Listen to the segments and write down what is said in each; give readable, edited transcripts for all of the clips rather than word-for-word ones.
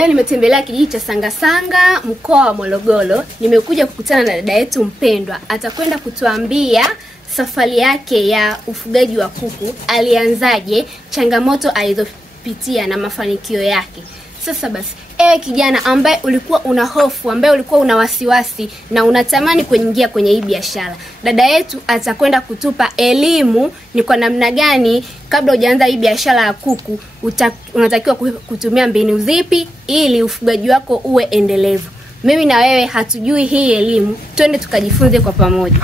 Leo nimetembelea kijiji cha Sangasanga, mkoa wa Morogoro. Nimekuja kukutana na dada yetu mpendwa. Atakwenda kutuambia safari yake ya ufugaji wa kuku, alianzaje, changamoto alizopitia na mafanikio yake. Sasa basi, kijana ambaye ulikuwa una hofu, ambaye ulikuwa una wasiwasi na unatamani kuingia kwenye hii biashara, dada yetu atakwenda kutupa elimu ni kwa namna gani kabla hujaanza hii biashara ya kuku unatakiwa kutumia mbinu zipi ili ufugaji wako uwe endelevu. Mimi na wewe hatujui hii elimu, twende tukajifunze kwa pamoja.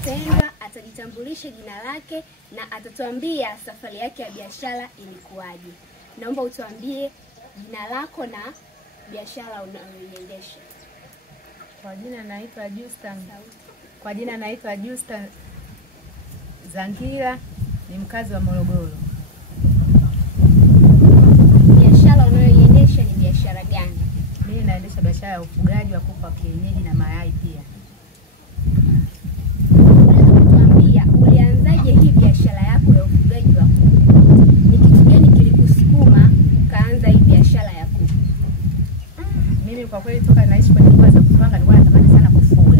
Mpendwa atajitambulisha jina lake na atatuambia safari yake ya biashara ilikuwaje. Naomba utuambie jina lako na biashara unayoiendesha. Kwa jina naitwa Justan Zangira, ni mkazi wa Morogoro. Biashara unayoiendesha ni biashara gani? Mimi naendesha biashara ya ufugaji wa kuku wa kienyeji na mayai pia. Tuambia ulianzaje hii biashara yako ya ufugaji wa kuku? Ni kitu gani kilikusukuma ukaanza hii biashara ya kuku? Mimi kwa kweli toka naishi kwenye nyumba za kupanga nilikuwa natamani sana kufuga.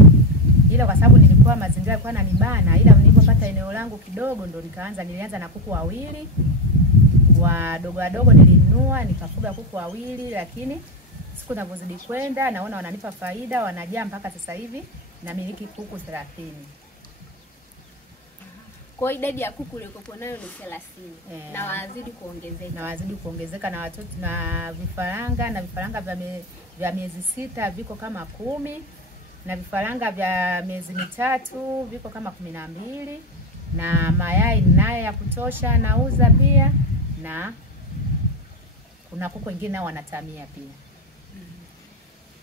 Ila kwa sababu nilikuwa mazingira yalikuwa yananibana, ila nilipopata eneo langu kidogo ndo nilianza na kuku wawili. Wadogo nilinunua nikafuga kuku wawili, lakini siku ninavyozidi kwenda naona wananipa faida, wanajaa mpaka sasa hivi na miliki kuku 30. Kwa idadi ya kuku ulikopo nayo ni 30. Na wazidi kuongezeka. Na watoto na vifaranga vya miezi 6 viko kama 10, na vifaranga vya miezi 3 viko kama 12, na mayai naye ya kutosha nauza pia, na kuna kuku wengine nao wanatamia pia.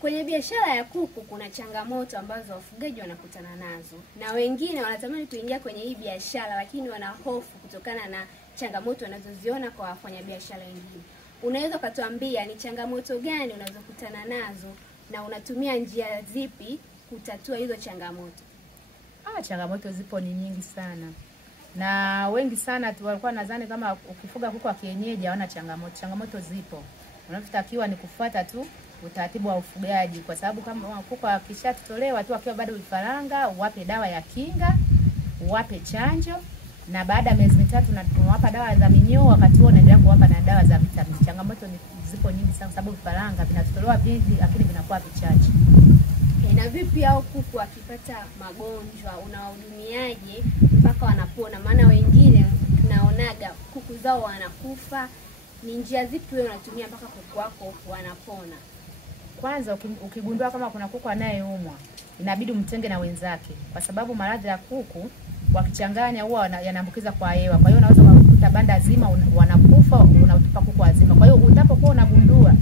Kwenye biashara ya kuku kuna changamoto ambazo wafugaji wanakutana nazo, na wengine wanatamani kuingia kwenye hii biashara lakini wana hofu kutokana na changamoto wanazoziona kwa wafanyabiashara wengine. Unaweza kutuambia ni changamoto gani unazokutana nazo na unatumia njia zipi kutatua hizo changamoto? Changamoto zipo ni nyingi sana. Na wengi sana tu walikuwa nadhani kama ukifuga kuku wa kienyeji hawana changamoto. Changamoto zipo. Unachotakiwa ni kufuata tu utaratibu wa ufugaji, kwa sababu kama kuku akishatolewa tu akiwa bado vifaranga, uwape dawa ya kinga, uwape chanjo, na baada ya miezi 3 tunawapa dawa za minyoo, wakati huo unaendelea kuwapa na dawa za vitamini. Changamoto zipo nyingi sana kwa sababu vifaranga vinatolewa vingi lakini vinakuwa vichache. Na vipi hao kuku akipata magonjwa unawahudumiaje mpaka wanapona? Maana wengine tunaonaga kuku zao wanakufa. Ni njia zipi wewe unatumia mpaka kuku wako wanapona? Kwanza ukigundua kama kuna kuku anayeumwa, inabidi umtenge na wenzake, kwa sababu maradhi ya kuku wakichanganya huwa yanaambukiza kwa hewa. Kwa hiyo unaweza kukuta banda zima wanakufa, unatupa kuku wazima. Kwa hiyo utapokuwa unagundua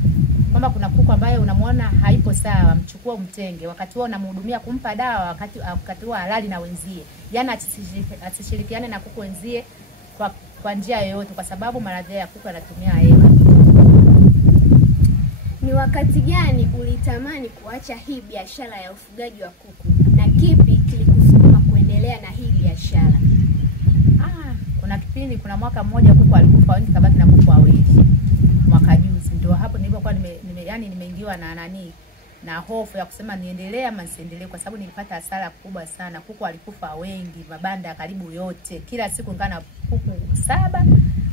kama kuna kuku ambaye unamwona haipo sawa, mchukue umtenge. Wakati huo unamhudumia kumpa dawa, wakati huo halali na wenzie. Yaani asishirikiane na kuku wenzie kwa njia yoyote, kwa sababu maradhi ya kuku yanatumia hewa. Ni wakati gani ulitamani kuacha hii biashara ya ufugaji wa kuku, na kipi kilikusukuma kuendelea na hii biashara? Kuna kipindi, kuna mwaka mmoja kuku alikufa wengi, kabaki na kuku wawili. Mwaka juzi ndio hapo nilipokuwa nimeingiwa na hofu ya kusema niendelee ama nisiendelee, kwa sababu nilipata hasara kubwa sana. Kuku alikufa wengi, mabanda karibu yote. Kila siku nikana kuku 7,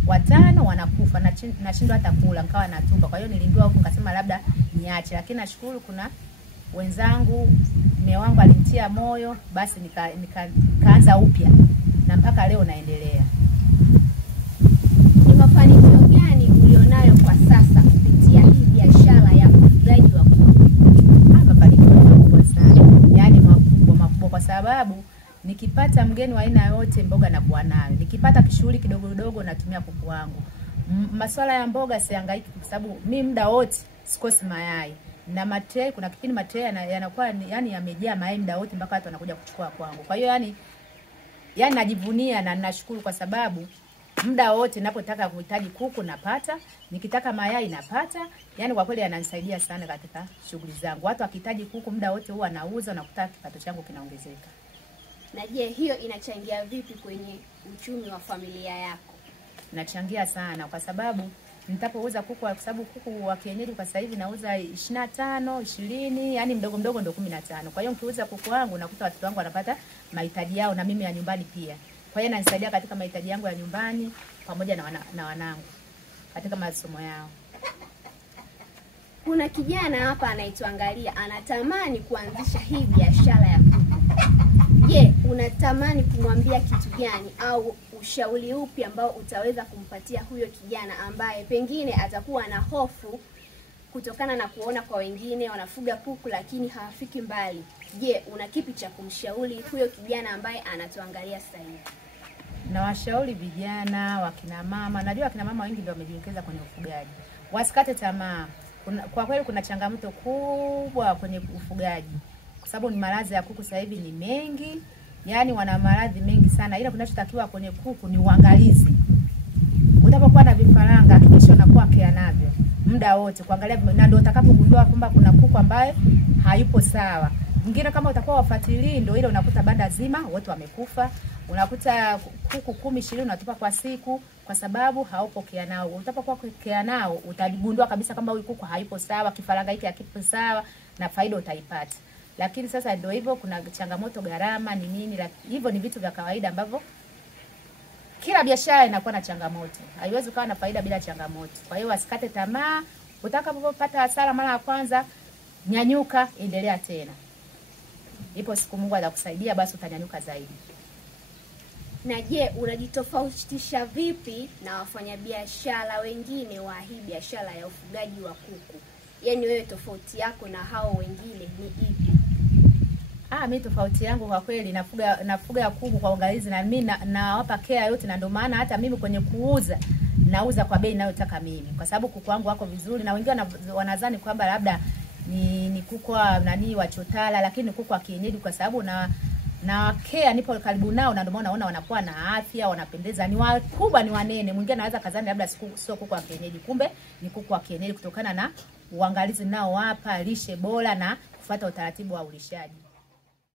5 wanakufa, nashindwa hata kula, nikawa natupa. Kwa hiyo niliingiwa huko, nikasema labda niache, lakini nashukuru kuna wenzangu mume wangu alinitia moyo, basi nikaanza upya na mpaka leo naendelea. Ni mafanikio gani ulionayo kwa sasa kupitia hii biashara ya ufugaji wa kuku? Mafanikio makubwa sana, yaani makubwa kwa sababu nikipata mgeni wa aina yote mboga nakuwa nayo. Nikipata kishughuli kidogo natumia kuku wangu. Masuala ya mboga sihangaiki kwa sababu mimi muda wote sikosi mayai. Na matei, kuna kipindi matei yanakuwa yani yamejaa mayai muda wote mpaka watu wanakuja kuchukua kwangu. Kwa hiyo yani najivunia na ninashukuru kwa sababu muda wote ninapotaka kuhitaji kuku napata, nikitaka mayai napata. Yani kwa kweli yananisaidia sana katika shughuli zangu. Watu wakihitaji kuku muda wote huwa nauza na kuta kipato changu kinaongezeka. Na je, hiyo inachangia vipi kwenye uchumi wa familia yako? Inachangia sana kwa sababu nitapouza kuku, kwa sababu kuku wa kienyeji kwa sasa hivi nauza 25, 20, yani mdogo ndo 15. Kwa hiyo nikiuza kuku wangu nakuta watoto wangu wanapata mahitaji yao na mimi ya nyumbani pia. Kwa hiyo inanisaidia katika mahitaji yangu ya nyumbani pamoja na wanangu katika masomo yao. Kuna kijana hapa anaituangalia, anatamani kuanzisha hii biashara ya kuku. Je, unatamani kumwambia kitu gani au ushauri upi ambao utaweza kumpatia huyo kijana ambaye pengine atakuwa na hofu kutokana na kuona kwa wengine wanafuga kuku lakini hawafiki mbali? Je, una kipi cha kumshauri huyo kijana ambaye anatuangalia sasa hivi? Na washauri vijana, wakina mama, najua wakina mama wengi ndio wamejiwekeza kwenye ufugaji. Wasikate tamaa. Kwa kweli kuna changamoto kubwa kwenye ufugaji. Kwa sababu ni maradhi ya kuku sasa hivi ni mengi. Yaani wana maradhi mengi sana. Ila kunachotakiwa kwenye kuku ni uangalizi. Unapokuwa na vifaranga hakikisha unakuwa care navyo muda wote, kuangalia, na ndio utakapogundua kwamba kuna kuku ambaye hayupo sawa. Mwingine kama utakuwa wafuatilii ndio ile unakuta banda zima wote wamekufa. Unakuta kuku 10, 20 unatupa kwa siku kwa sababu haupo care nao. Utapokuwa care nao utagundua kabisa kama huyu kuku hayupo sawa, kifaranga hiki hakipo sawa na faida utaipata. Lakini sasa ndio hivyo, kuna changamoto, gharama ni nini, hivyo ni vitu vya kawaida ambavyo kila biashara inakuwa na changamoto. Haiwezi kuwa na faida bila changamoto. Kwa hiyo wasikate tamaa. Utakapopata hasara mara ya kwanza, nyanyuka, endelea tena. Ipo siku Mungu atakusaidia, basi utanyanyuka zaidi. Na je, unajitofautisha vipi na wafanyabiashara wengine wa hii biashara ya ufugaji wa kuku? Yaani wewe tofauti yako na hao wengine ni ipi? Mimi tofauti yangu kwa kweli nafuga kuku kwa uangalizi na mimi nawapa care yote, na ndio maana hata mimi kwenye kuuza nauza kwa bei ninayotaka mimi. Kwa sababu kuku wangu wako vizuri, na wengine wanadhani kwamba labda ni kuku wa chotala, lakini kuku wa kienyeji kwa sababu na care nipo karibu nao, na ndio maana unaona wanakuwa na afya, wanapendeza, ni wakubwa, ni wanene. Mwingine anaweza kazani labda sio kuku wa kienyeji, kumbe ni kuku wa kienyeji kutokana na uangalizi nao hapa, lishe bora na kufuata utaratibu wa ulishaji.